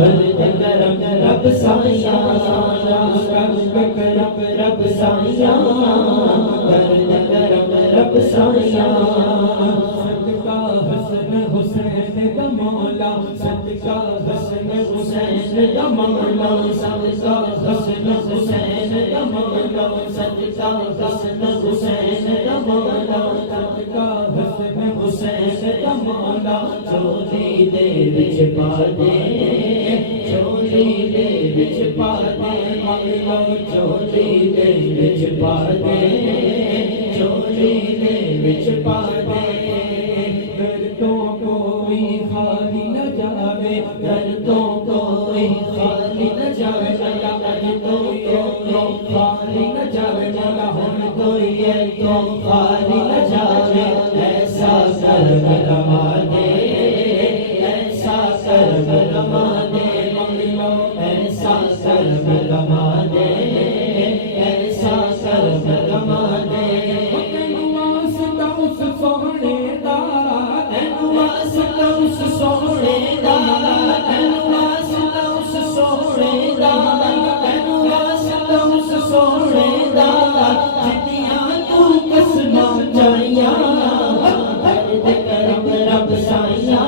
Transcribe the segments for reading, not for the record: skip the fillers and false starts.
कर दे करम रब साया कर दे करम रब साया कर दे करम रब साया सदका हसन हुसैन दा मौला सदका हसन हुसैन दा मौला सदका हसन हुसैन दा मौला सदका हसन हुसैन दा मौला सदका हसन हुसैन दा मौला चोली दे विच पा दे चोली दे विच पा दे मौला चोली दे विच पा दे चोली दे विच पा दे दर्दों कोई खाली न जावे दर्दों कोई खाली न जावे अल्लाह दर्दों खाली न जावे मौला हम कोई है तो खाली न जावे ऐसा करम रमा दे ऐसा करम रमा दे मौला ऐसा करम रमा दे ऐसा करम रमा दे तेनू वास्ता उस सोहणे दा तेनू वास्ता उस सोहणे दा तेनू वास्ता उस सोहणे दा तेनू वास्ता उस सोहणे दा जितियां तू कसमां जाइयां कर दे करम रब साइया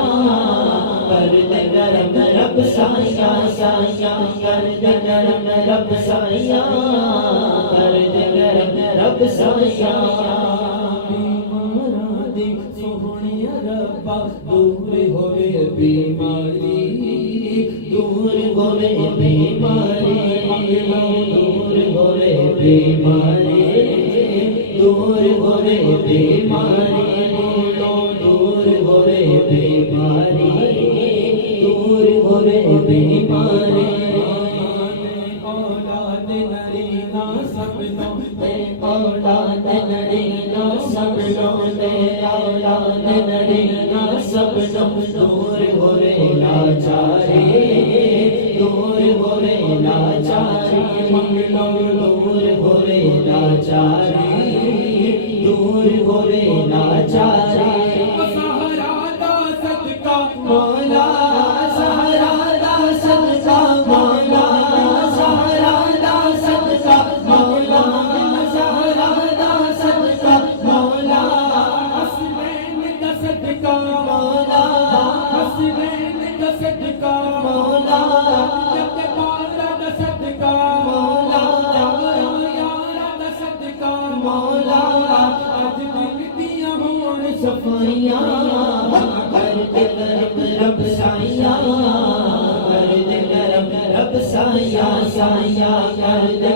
कर दे करम रब साइया साइया कर दे करम रब साइया कर दे करम रब साइया बीमारां दी सोहणिया रब्बा दूर होवे बीमारी दूर होवे बीमारी दूर होवे बीमारी दूर होवे बीमारी दूर होवे बीमारी दूर होवे बीमारी औलाद नरीना सब लोते औलाद नरीना सब लोते औलाद नरीना सब दूर होवे लाचारी दूर होवे लाचारी मंगलो दूर होवे लाचारी दूर होवे लाचारी सहारा दा सदका मौला सहारा दा सदका मौला सहारा दा सदका मौला सहारा दा सदका मौला हसनैन दा सदका मौला हसनैन दा सदका मौला जब बाला दा सदका मौला यारा दा सदका मौला आज दिल दिया होण सफाइयां कर दे करम रब साइया कर दे करम रब साइया साइया कर दे